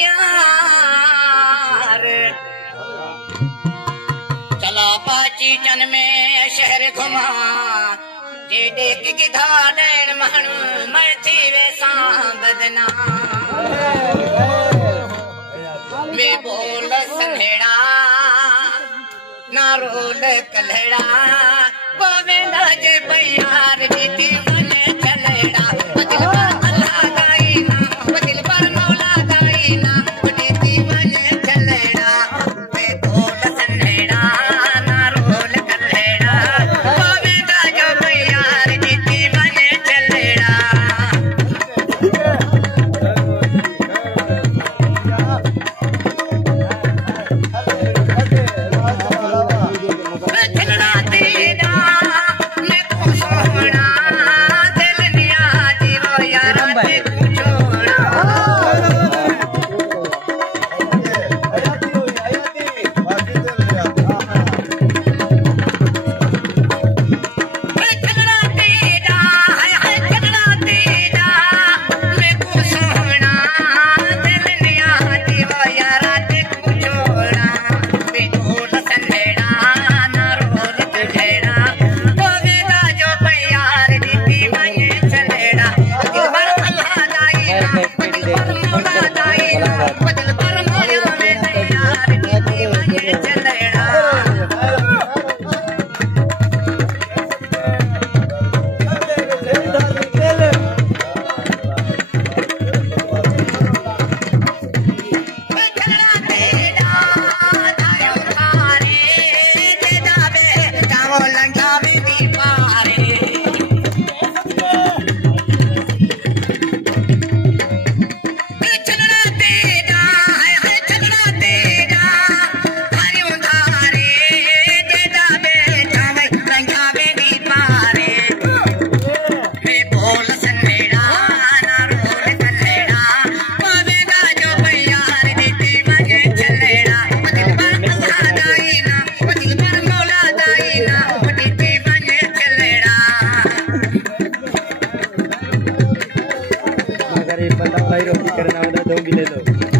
यार चला पाची चन में शहर घुमा जे देख की धारण महणु मर थी वे बदना वे बोल संहेड़ा ना रोल कलड़ा गोविंद जे बयार जीती मने चलेड़ा दिल पर अल्लाह गाई ना दिल पर मौला गाई ना जीती मने चलेड़ा वे बोल संहेड़ा ना रोल कलड़ा गोविंद जे बयार जीती मने चलेड़ा रोटी करना होता तो भी ले लो।